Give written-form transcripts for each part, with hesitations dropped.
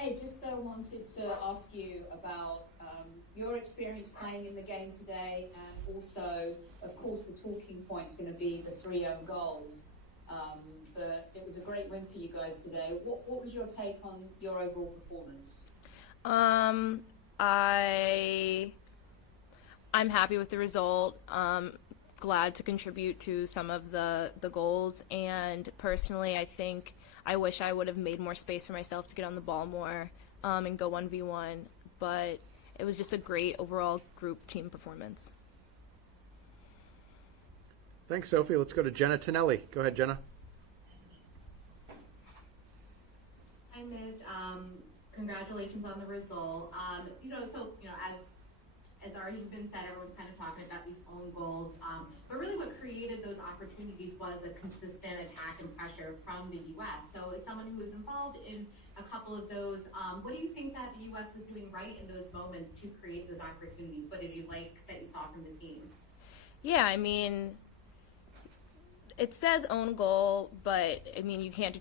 Hey, just wanted to ask you about your experience playing in the game today, and also, of course, the talking point's going to be the 3 own goals. But it was a great win for you guys today. What was your take on your overall performance? I'm happy with the result. Glad to contribute to some of the goals, and personally, I wish I would have made more space for myself to get on the ball more and go 1v1, but it was just a great overall group team performance. Thanks, Sophie. Let's go to Jenna Tonelli. Go ahead, Jenna. Hi, Midge. Congratulations on the result. As already been said, everyone's kind of talking about these own goals. But really what created those opportunities was a consistent attack and pressure from the U.S. So as someone who was involved in a couple of those, what do you think that the U.S. was doing right in those moments to create those opportunities? What did you like that you saw from the team? Yeah, I mean, it says own goal, but I mean, you can't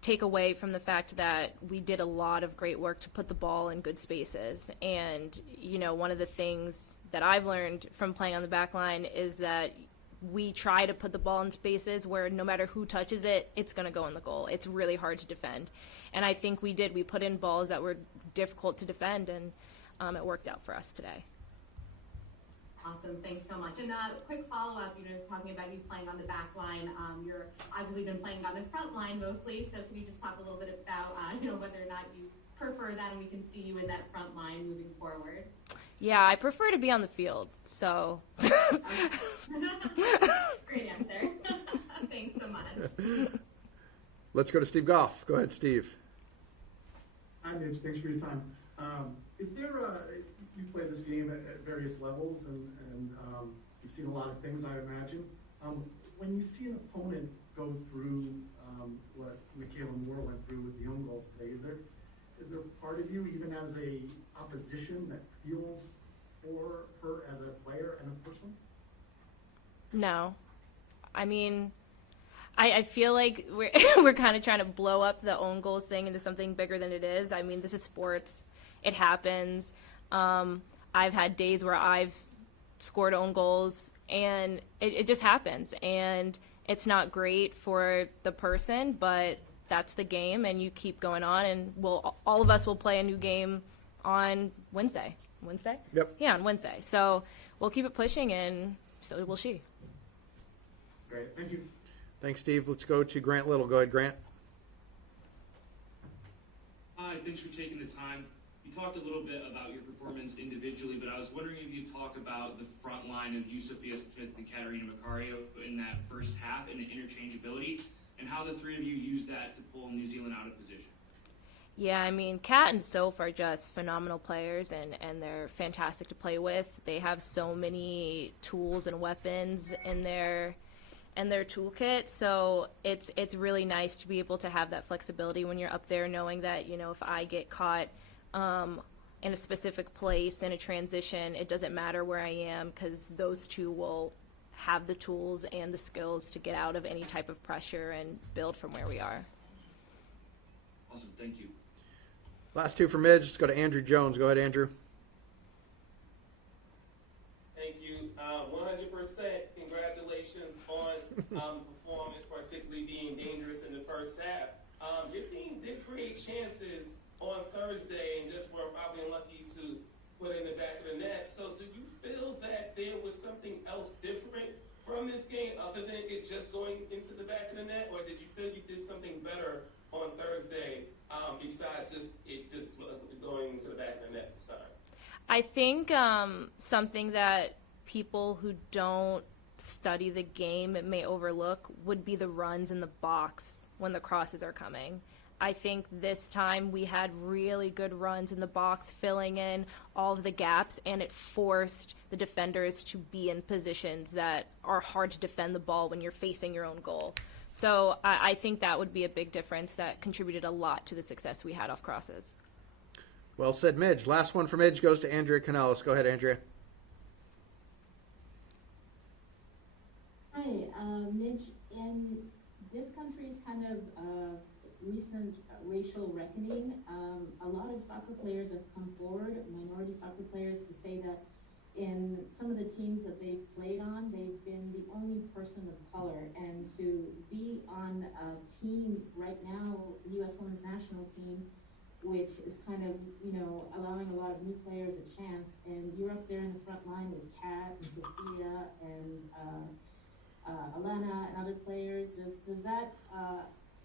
take away from the fact that we did a lot of great work to put the ball in good spaces. And, you know, one of the things that I've learned from playing on the back line is that we try to put the ball in spaces where no matter who touches it, it's going to go in the goal. It's really hard to defend. And I think we did. We put in balls that were difficult to defend, and it worked out for us today. Awesome, thanks so much. And a quick follow-up, talking about you playing on the back line, you're obviously been playing on the front line mostly, so can you just talk a little bit about, whether or not you prefer that and we can see you in that front line moving forward? Yeah, I prefer to be on the field, so. Great answer. Thanks so much. Let's go to Steve Goff. Go ahead, Steve. Hi, Midge. Thanks for your time. Is there you play this game at various levels, and you've seen a lot of things, I imagine. When you see an opponent go through what Michaela Moore went through with the own goals today, is there part of you, even as a opposition, that feels for her as a player and a person? No. I mean, I feel like we're kind of trying to blow up the own goals thing into something bigger than it is. I mean, this is sports. It happens. I've had days where I've scored own goals, and it just happens. And it's not great for the person, but that's the game, and you keep going on. And all of us will play a new game on Wednesday. Wednesday? Yep. Yeah, on Wednesday. So we'll keep it pushing, and so will she. Great. Thank you. Thanks, Steve. Let's go to Grant Little. Go ahead, Grant. Hi, thanks for taking the time. You talked a little bit about your performance individually, but I was wondering if you talk about the front line of you, Sophia Smith, and Katarina Macario in that first half and the interchangeability, and how the three of you used that to pull New Zealand out of position. Yeah, I mean, Kat and Soph are just phenomenal players, and they're fantastic to play with. They have so many tools and weapons in their toolkit, so it's really nice to be able to have that flexibility when you're up there, knowing that, if I get caught in a specific place in a transition, it doesn't matter where I am, because those two will have the tools and the skills to get out of any type of pressure and build from where we are. Awesome, thank you. Last two for Midge. Let's go to Andrew Jones. Go ahead, Andrew. Thank you. 100% congratulations on performance, particularly being dangerous in the first half. Your team did create chances on Thursday and just were probably unlucky to put in the back of the net. So do you feel that there was something else different from this game other than it just going into the back of the net, or did you feel you did something better on Thursday besides just going into the back of the net this time? I think something that people who don't study the game may overlook would be the runs in the box when the crosses are coming. I think this time we had really good runs in the box, filling in all of the gaps, and it forced the defenders to be in positions that are hard to defend the ball when you're facing your own goal. So I think that would be a big difference that contributed a lot to the success we had off crosses. Well said, Midge. Last one for Midge goes to Andrea Canales. Go ahead, Andrea. Hi, Midge. In this country's kind of recent racial reckoning, a lot of soccer players have come forward, minority soccer players, to say that in some of the teams that they've played on, they've been the only person of color, and to be on a team right now, the U.S. Women's National Team, which is kind of, allowing a lot of new players a chance, and you're up there in the front line with Kat and Sophia and Elena and other players. Does that,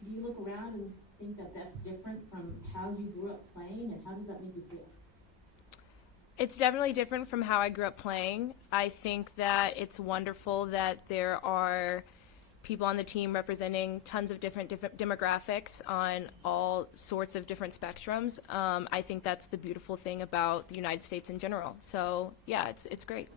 do you look around and think that that's different from how you grew up playing, and how does that make you feel? It's definitely different from how I grew up playing. I think that it's wonderful that there are people on the team representing tons of different demographics on all sorts of different spectrums. I think that's the beautiful thing about the United States in general. So yeah, it's great.